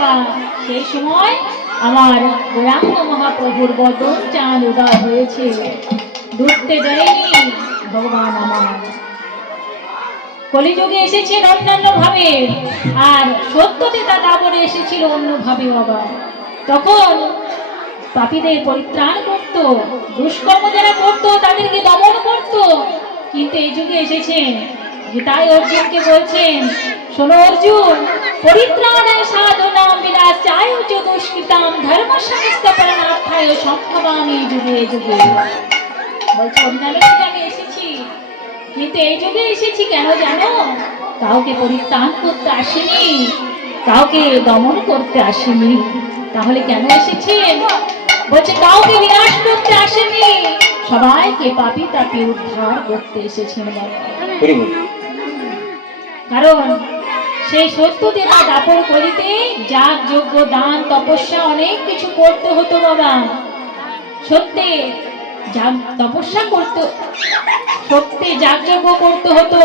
বাবা সেই সময় আমার গৌরাঙ্গ মহাপ্রভুর বদন চাঁদ উদয় হয়েছে, ডুবতে দেয়নি ভগবান আমার। কলিযুগে এসেছেন অন্যান্য ভাবে, আর সত্যতেতা দাবরে এসেছিল অন্যভাবে বাবা। তখন পাপীদের পরিত্রাণ করত, দুষ্কর্ম যারা করতো তাদেরকে দমন করত। কিন্তু এই যুগে এসেছেন গীতায় অর্জুনকে বলছেন, শোনো অর্জুন, পরিত্রাণায় সাধনাম বিনাশায় চ দুষ্কৃতাম ধর্ম সংস্থাপনার্থায় সম্ভবামি যুগে যুগে। বলছে অন্যান্য যুগে আমি এসেছি, কিন্তু এই যুগে এসেছি কেন জানো? কাউকে পরিত্রাণ করতে আসেনি, কাউকে দমন করতে আসেনি। তাহলে কেন এসেছেন? বলছে কাউকে বিনাশ করতে আসেনি, সবাইকে পাপী তাপী উদ্ধার করতে এসেছেন বাবা। কারণ সেই সত্যদেবা দাপর করিতে যাগ যজ্ঞ দান তপস্যা অনেক কিছু করতে হতো বাবা। সত্যে তপস্যা করতে, সত্যি যাগযজ্ঞ করতে হতো,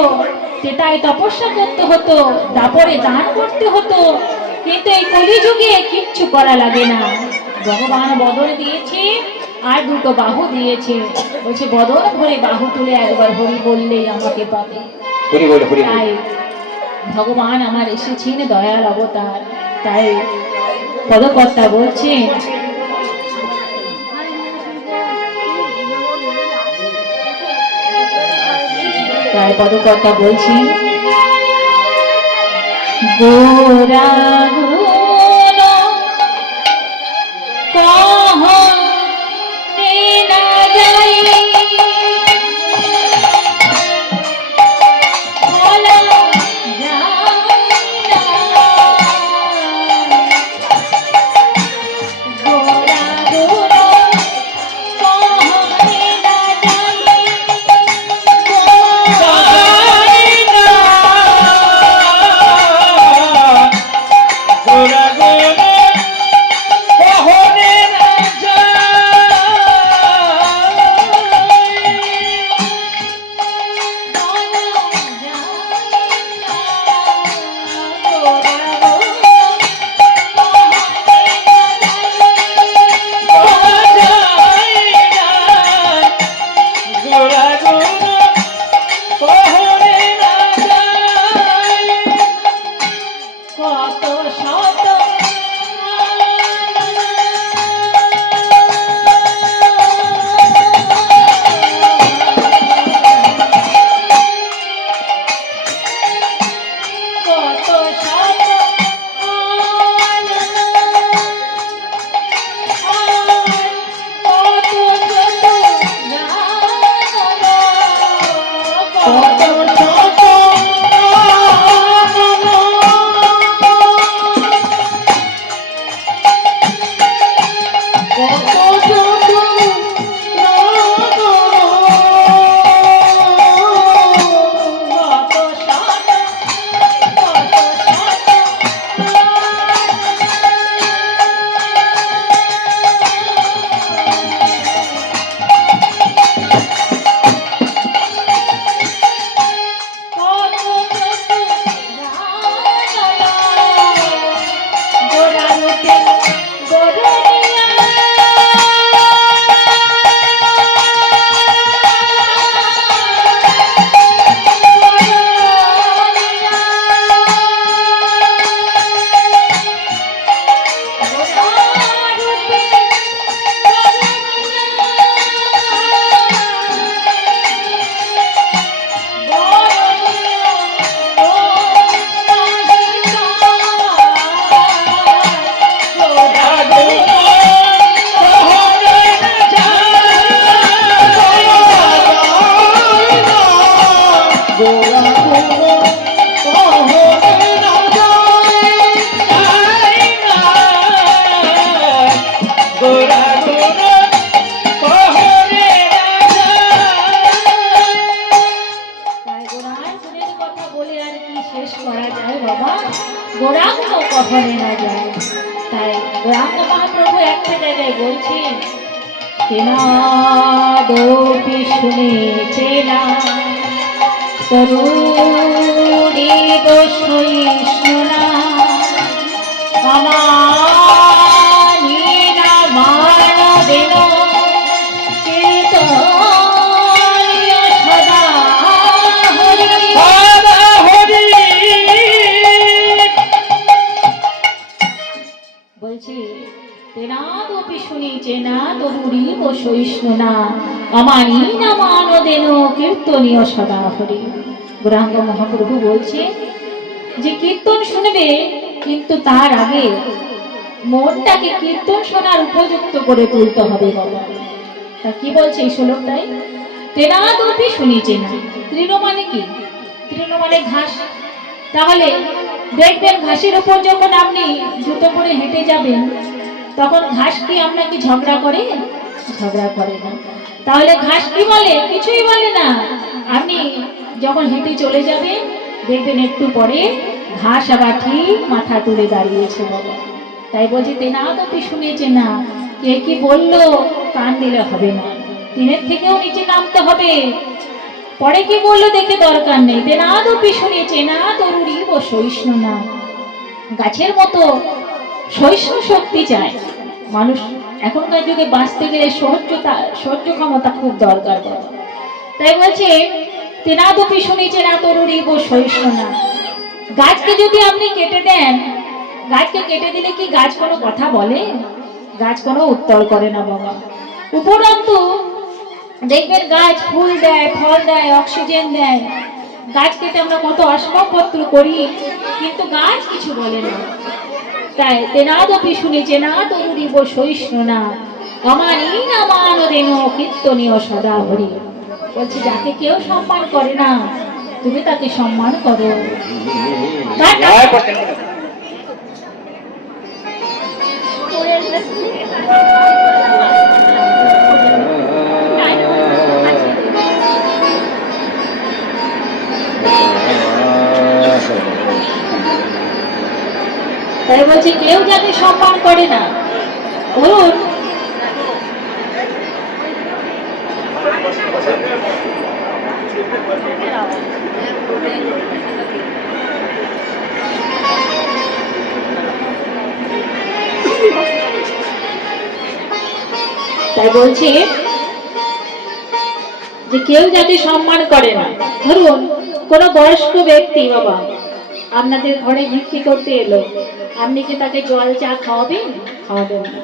তেতায় তপস্যা করতে হতো, দাপরে দান করতে হতো। কিন্তু এই কলিযুগে কিচ্ছু করা লাগে না। ভগবান বদন দিয়েছে আর দুটো বাহু দিয়েছে, বলছে বদন ভরে বাহু তুলে একবার হরি বললেই আমাকে পাবে। তাই ভগবান আমার এসেছেন দয়াল অবতার। তাই পদকর্তা বলছেন, তাই পদকর্তা বলছেন, গোরা কখনো না যায়। তাই রাম মহাপ্রভু একটা জায়গায় বলছেন, তেনাদপি শুনেছে না তরুণী বৈষ্ণনা অমানিনা মানবেন কীর্তনীয় সদা হরি। বলছি তেনাদপি শুনিছে না তবুরি ও সহিষ্ণু না অমানিনা মানবেন কীর্তনীয় সদা হরি। গৌরাঙ্গ মহাপ্রভু বলছে যে কীর্তন শুনবে, কিন্তু তার আগে মনটাকে কীর্তন শোনার উপযুক্ত করে তুলতে হবে বাবা। তা কি বলছে এই শ্লোকটাই? তেনাদপি শুনিছে না, তৃণ মানে কি? তৃণ মানে ঘাস। তাহলে দেখবেন ঘাসের উপর যখন আপনি জুতো পরে হেঁটে যাবেন, তখন ঘাস কি আপনাকে ঝগড়া করে? ঝগড়া করে না। তাহলে ঘাস কি বলে? কিছুই বলে না। আপনি যখন হেঁটে চলে যাবেন, দেখবেন একটু পরে ঘাস আবার ঠিক মাথা তুলে দাঁড়িয়েছে বাবা। তাই বলছি তেনাদপি শুনেছে না, কে কি বললো কান দিলে হবে না, দিনের থেকেও নিচে নামতে হবে। পরে কি বললো দেখে দরকার নেই। তেনাদপি শুনেছে না তরুরী ও সহিষ্ণু না। গাছের মতো সহিষ্ণু শক্তি চায় মানুষ। এখনকার যুগে বাঁচতে গেলে সহ্য ক্ষমতা খুব দরকার বাবা। তাই বলছে তেনাদপি শুনেছে না তরুরী ও সহিষ্ণু না। গাছকে যদি আপনি কেটে দেন, গাছকে কেটে দিলে কি গাছ কোনো কথা বলে? গাছ কোনো উত্তর করে না বাবা। উপরন্তু দেখবেন গাছ ফুল দেয়, ফল দেয়, অক্সিজেন দেয়। গাছ কেটে আমরা কত আসবাবপত্র করি, কিন্তু গাছ কিছু বলে না। তাই তেনাদপি শুনেছে না তরুরী ও সহিষ্ণু না অমানিনা মানবেন কীর্তনীয় সদা হরি। বলছি যাকে কেউ সম্মান করে না, তুমি তাকে সম্মান করো। তাই বলছি কেউ যাকে সম্মান করে না, ধরুন তাই বলছি যে কেউ যাকে সম্মান করে না, ধরুন কোন বয়স্ক ব্যক্তি বাবা আপনাদের ঘরে ভিক্ষি করতে এলো, আপনি কি তাকে জল চা খাওয়াবেন? খাওয়াবেন না।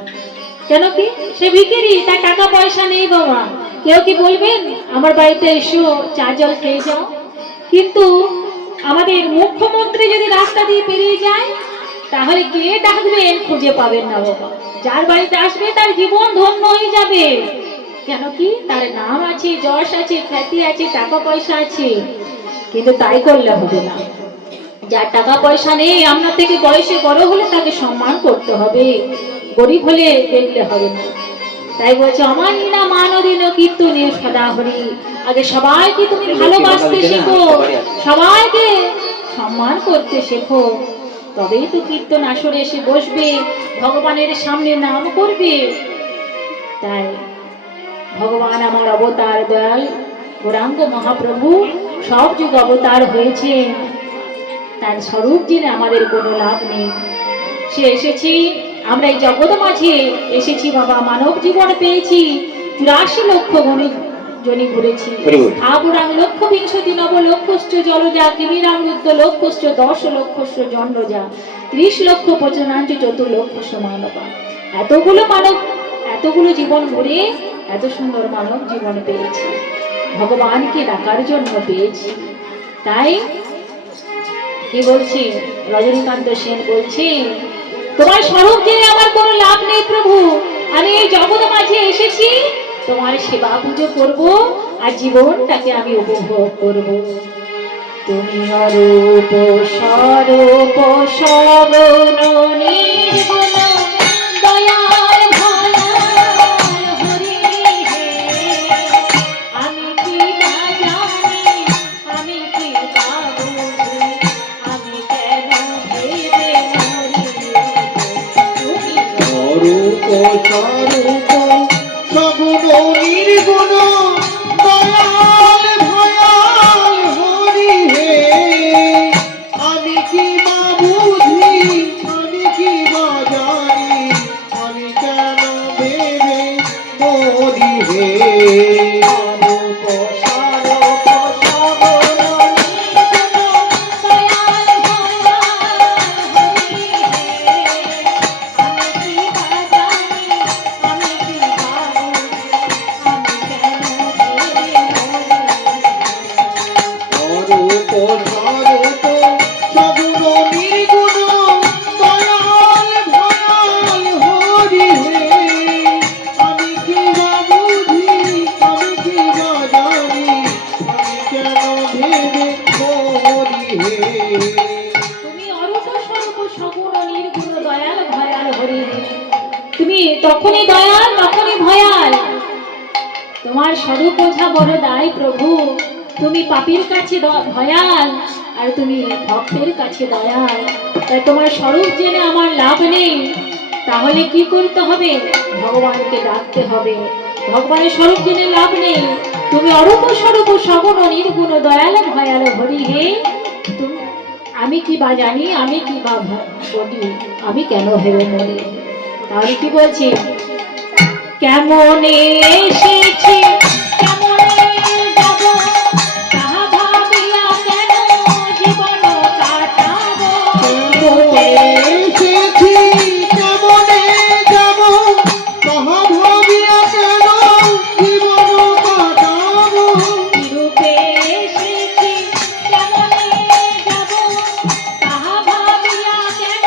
কেন কি? সে ভিখারি, তার টাকা পয়সা নেই বাবা। কেউ কি বলবেন আমার বাড়িতে এসো চা জল খেয়ে যাও? কিন্তু আমাদের মুখ্যমন্ত্রী যদি রাস্তা দিয়ে পেরিয়ে যায়, তাহলে কে ডাকবেন খুঁজে পাবেন না বাবা। যার বাড়িতে আসবে তার জীবন ধন্য হয়ে যাবে। কেন কি? তার নাম আছে, যশ আছে, খ্যাতি আছে, টাকা পয়সা আছে। কিন্তু তাই করলে হবে না। যার টাকা পয়সা নেই, আপনার থেকে বয়সে বড় হলে তাকে সম্মান করতে হবে, গরিব হলে দেখলে হবে না। তাই বলছে অমানিনা মানবেন কীর্তনীয় সদা হরি। আগে সবাইকে তুমি ভালোবাসতে শেখো, সবাইকে সম্মান করতে শেখো, তবেই তো কীর্তন আসরে এসে বসবে, ভগবানের সামনে নাম করবে। তাই ভগবান আমার অবতার দয়াল গৌরাঙ্গ মহাপ্রভু সব যুগ অবতার হয়েছে, তার স্বরূপ জেনে আমাদের কোনো লাভ নেই। সে এসেছি, আমরা এই জগৎ মাঝে এসেছি বাবা, মানব জীবন পেয়েছি, 84 লক্ষ জনি ঘুরেছি। আগুরাং লক্ষ বিংশতি নব লক্ষশ্চ জলজা কিমিরাং রুদ্র লক্ষশ্চ 10 লক্ষশ্চ জন্মজা 30 লক্ষ পচনাঞ্চ 4 লক্ষ মানবা। এতগুলো জীবন ঘুরে এত সুন্দর মানব জীবন পেয়েছি, ভগবানকে ডাকার জন্য পেয়েছি। তাই কি বলছি, রজনীকান্ত সেন বলছি তোমার স্বরূপ জেনে আমার কোনো লাভ নেই প্রভু। আমি এই জগৎ মাঝে এসেছি তোমার সেবা পুজো করব, আর জীবনটাকে আমি উপভোগ করব। তুমি অরূপ স্বরূপ সগুণ নির্গুণ দয়াল ভয়াল হরি হে। আমি কি না জানি, আমি কি না বুঝি, আমি কেন ভেবে মরি। তুমি অরূপ স্বরূপ সগুণ নির্গুণ দয়াল ভয়াল হরি হে। আমি কি না বুঝি, আমি কি অরূপ স্বরূপ সগুণ নির্গুণ দয়াল ভয়াল হরি হে। আমি কি বা জানি, আমি কি বা বুঝি, আমি কেন ভেবে অরূপ স্বরূপ সগুণ নির্গুণ দয়াল ভয়াল হরি হে। আমি কি বা বুঝি, আমি কি বা জানি, আমি কেন ভেবে মরি হে। তুমি অরূপ স্বরূপ সগুণ নির্গুণ দয়াল ভয়াল হরি হে। তুমি তখনই দয়াল তখনই ভয়াল। তোমার স্বরূপ বোঝা বড় দায় প্রভু। তুমি পাপীর কাছে ভয়াল আর তুমি ভক্তের কাছে দয়াল। তাই তোমার স্বরূপ জেনে আমার লাভ নেই। তাহলে কি করতে হবে? ভগবানকে ডাকতে হবে। ভগবানের স্বরূপ জেনে লাভ নেই। তুমি অরূপ স্বরূপ সগুণ নির্গুণ দয়াল ভয়াল হরি হে। তুমি আমি কি বা জানি, আমি কি বা বলি, আমি কেন ভেবে মরি। তাহলে কি বলছি? কেমনে এসেছি কেমনে যাব, তাহা ভাবিয়া কেন জীবন কাটাবো। কেমনে এসেছি কেমনে যাব, তাহা ভাবিয়া কেন জীবন কাটাবো। কিরূপে এসেছি কেমনে যাব, তাহা ভাবিয়া কেন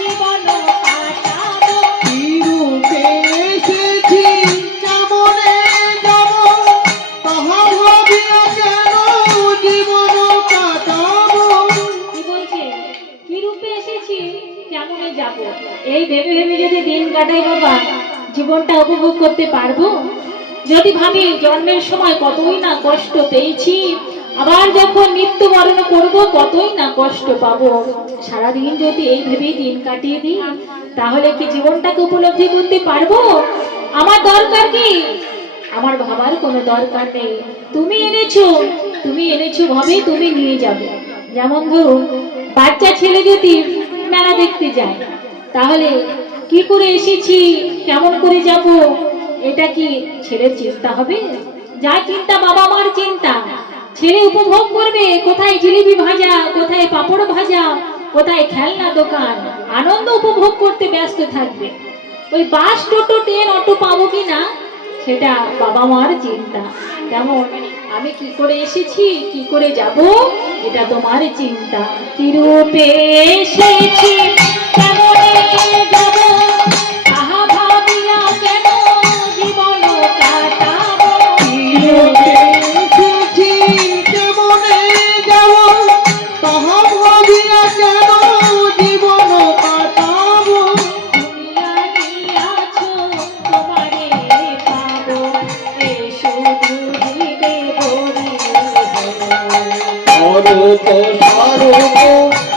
জীবন কাটাবো। কিরূপে এসেছি কেমনে যাব, তাহা ভাবিয়া কেন জীবন কাটাবো। কি বলছে? কি রূপে এসেছি কেমনে যাব, এই ভেবে ভেবে যদি দিন কাটাই বাবা, জীবনটা উপভোগ করতে পারবো? যদি ভাবি জন্মের সময় কতই না কষ্ট পেয়েছি, আবার যখন মৃত্যুবরণ করব কতই না কষ্ট পাবো, সারাদিন যদি এই ভেবেই দিন কাটিয়ে দিই, তাহলে কি জীবনটাকে উপলব্ধি করতে পারবো? আমার দরকার কি? আমার ভাবার কোনো দরকার নেই। তুমি এনেছো ভাবে তুমি নিয়ে যাবে। যেমন ধরুন বাচ্চা ছেলে যদি মেলা দেখতে যায়, তাহলে কি করে এসেছি কেমন করে যাব, এটা কি ছেলের চিন্তা হবে? যা চিন্তা বাবা মার চিন্তা। ছেলে উপভোগ করবে কোথায় জিলিপি ভাজা, কোথায় পাপড় ভাজা, কোথায় খেলনা দোকান, আনন্দ উপভোগ করতে ব্যস্ত থাকবে। ওই বাস টোটো ট্রেন অটো পাবো কি না সেটা বাবা মার চিন্তা। তেমন আমি কি করে এসেছি কি করে যাব এটা তোমার চিন্তা। কি রূপে এসেছি কেমনে যাব, তাহা ভাবিয়া কেন জীবন কাটাবো। কিরূপে এসেছি কেমনে যাব, তাহা ভাবিয়া কেন জীবন কাটাবো। দুনিয়া দিয়াছো তোমারে পাবো, এসো দুহিবে বলি অরূপ স্বরূপ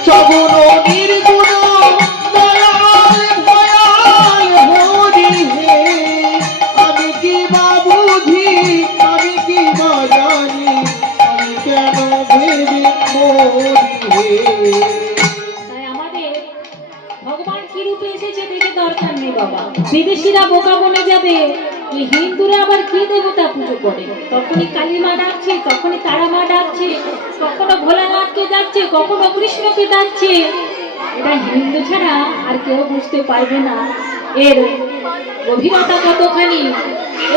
সগুণ নির্গুণ দয়াল ভয়াল হরি হে। আমি কি বা বুঝি, আমি কি বা জানি, আমি কেন ভেবে মরি হে। তাই আমাদের ভগবান কি রূপে এসেছে দেখে দরকার নেই বাবা। বিদেশিরা বোকা বনে যাবে, এই হিন্দুরা আবার কি দেবতা পুজো করে, তখনই কালী মা ডাকছে, তখনই তারা মা ডাকছে, কখনো ভোলানাথকে ডাকছে, কখনো কৃষ্ণকে ডাকছে। এটা হিন্দু ছাড়া আর কেউ বুঝতে পারবে না এর গভীরতা কতখানি,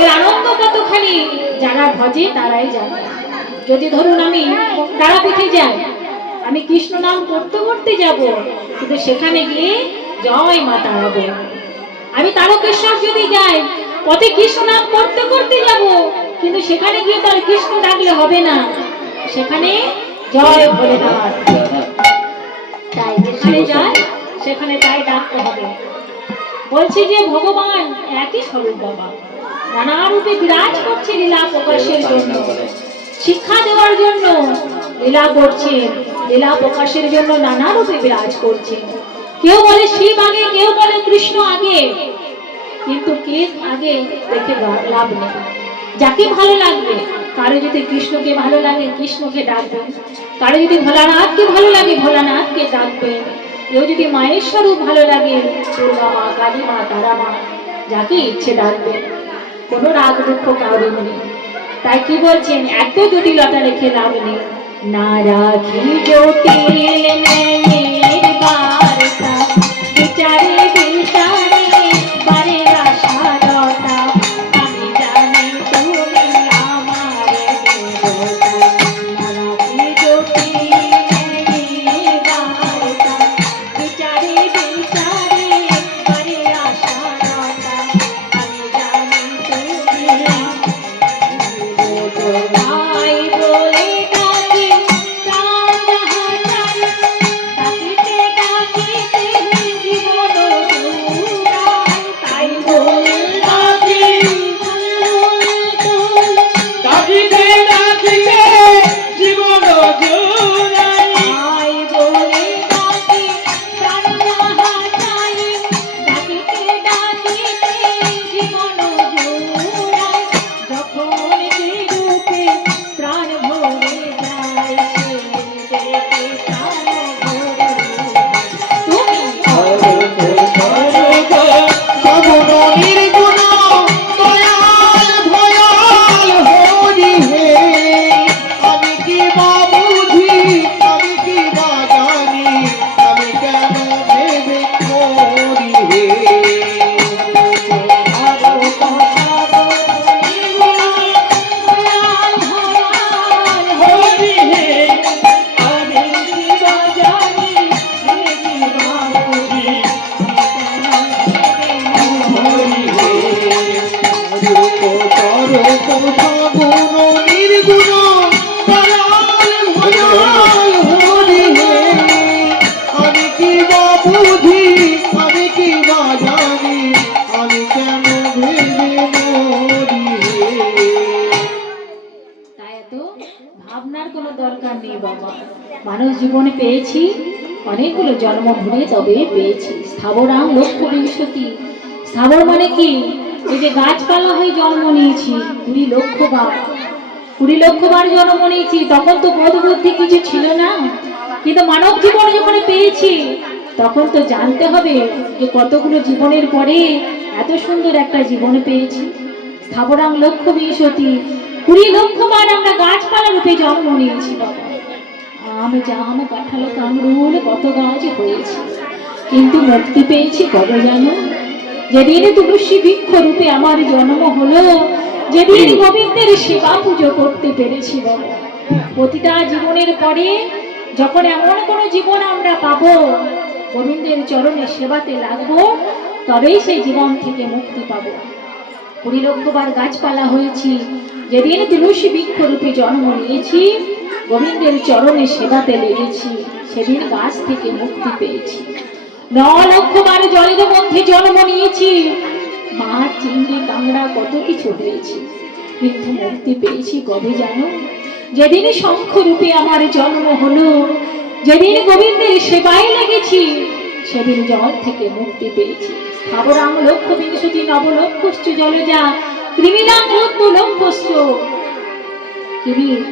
এর আনন্দ কতখানি। যারা ভজে তারাই জানে। যদি ধরুন আমি তারাপীঠে যাই, আমি কৃষ্ণ নাম করতে করতে যাব, কিন্তু সেখানে গিয়ে জয় মা তারা বলবো। আমি তারকেশ্বর যদি যাই, পথে কৃষ্ণ নাম করতে করতে যাব, কিন্তু সেখানে গিয়ে তার কৃষ্ণ ডাকলে হবে না, সেখানে জয় ভোলেনাথ। তাই যেখানে যায় সেখানে তাই ডাকতে হবে। বলছি যে ভগবান একই স্বরূপ বাবা, নানা রূপে বিরাজ করছে লীলা প্রকাশের জন্য, শিক্ষা দেওয়ার জন্য লীলা করছেন, লীলা প্রকাশের জন্য নানা রূপে বিরাজ করছেন। কেউ বলে শিব আগে, কেউ বলে কৃষ্ণ আগে, কিন্তু কে আগে দেখে লাভ নেই। যাকে ভালো লাগবে, কারো যদি কৃষ্ণকে ভালো লাগে কৃষ্ণকে ডাকবেন, কারো যদি ভোলানাথকে ভালো লাগে ভোলানাথকে ডাকবেন, কেউ যদি মায়ের স্বরূপ ভালো লাগে দুর্গা মা, কালী মা, তারা মা, যাকে ইচ্ছে ডাকবেন। কোনো রাগ দুঃখ কারণ নেই। তাই কি বলছেন, এত জটিলতা রেখে লাভ নেই। না রাখি জটিল ন্যায়ের বার্তা, বিচারে বিচারে বারে আশালতা, আমি জানি তুমি আমার দেবতা। না রাখি জটিল ন্যায়ের বার্তা, বিচারে বিচারে বারে আশালতা, আমি জানি তুমি ভাই বলে ডাকি প্রাণ হারাই, ডাকিতে ডাকিতে জীবন জুড়াই, তাই বলে ডাকি ডাকিতে ডাকিতে জীবন জুড়াই, ভাই বলে ডাকি প্রাণ হারাই, ডাকিতে ডাকিতে জীবন জুড়াই, যখন যে রূপে প্রাণ ভরে যায় সেই দেখে প্রাণ ভরে তুমি সগুণ নির্গুণ দয়াল ভয়াল হরি হে, আমি কি বা বুঝি, আমি কি বা জানি, আমি কেন ভেবে করি হে। হরি হে, আমি কি বা জানি, আমি কি বা বুঝি, হরি হে। রূপ স্বরূপ সগুণ নির্গুণ দয়াল ভয়াল হরি হে, আমি কি বা বুঝি, আমি কি বা জানি, আমি কেন ভেবে মরি হে। তাই এত ভাবনার কোনো দরকার নেই বাবা। মানুষ জীবনে পেয়েছি অনেকগুলো জন্ম ঘুরে, তবে পেয়েছি স্থাবরাম লক্ষ্য বিংশতি। স্থাবর মানে কি, এই যে গাছপালা হয়ে জন্ম নিয়েছি 20 লক্ষ বার, 20 লক্ষ বার জন্ম নিয়েছি, তখন তো বোধ বুদ্ধি কিছু ছিল না। কিন্তু মানব জীবন যখন পেয়েছি তখন তো জানতে হবে যে কতগুলো জীবনের পরে এত সুন্দর একটা জীবন পেয়েছি। স্থাবরাম লক্ষ্য বিংশতি, 20 লক্ষ বার আমরা গাছপালা রূপে জন্ম নিয়েছি বাবা। আম জাম কাঁঠাল কামরুল কত গাছ হয়েছে, কিন্তু মুক্তি পেয়েছি কবে জানো? যেদিন তুলসী বৃক্ষ রূপে আমার জন্ম হলো, যেদিন গোবিন্দের সেবা পুজো করতে পেরেছি বাবা। প্রতিটা জীবনের পরে যখন এমন কোনো জীবন আমরা পাবো, গোবিন্দের চরণে সেবাতে লাগবো, তবেই সেই জীবন থেকে মুক্তি পাবো। 20 লক্ষ বার গাছপালা হয়েছি, যেদিন তুলসী বৃক্ষ রূপে জন্ম নিয়েছি, গোবিন্দের চরণে সেবাতে লেগেছি, সেদিন গাছ থেকে মুক্তি পেয়েছি। 9 লক্ষ বার জলের মধ্যে জন্ম নিয়েছি, মাছ চিংড়ি কাঁকড়া কত কিছু হয়েছি, কিন্তু মুক্তি পেয়েছি কবে জানো? যেদিন শঙ্খ রূপে আমার জন্ম হলো, যেদিন গোবিন্দের সেবায় লেগেছি, সেদিন জল থেকে মুক্তি পেয়েছি। স্থাবরাম লক্ষ্য বিংশতি নবলক্ষশ্চ জলজা কৃমিনাং রুদ্র লক্ষশ্চ,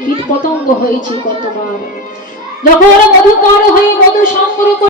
কীট পতঙ্গ হয়েছে কতবার, যখন মধুকর হয়ে মধু সংগ্রহ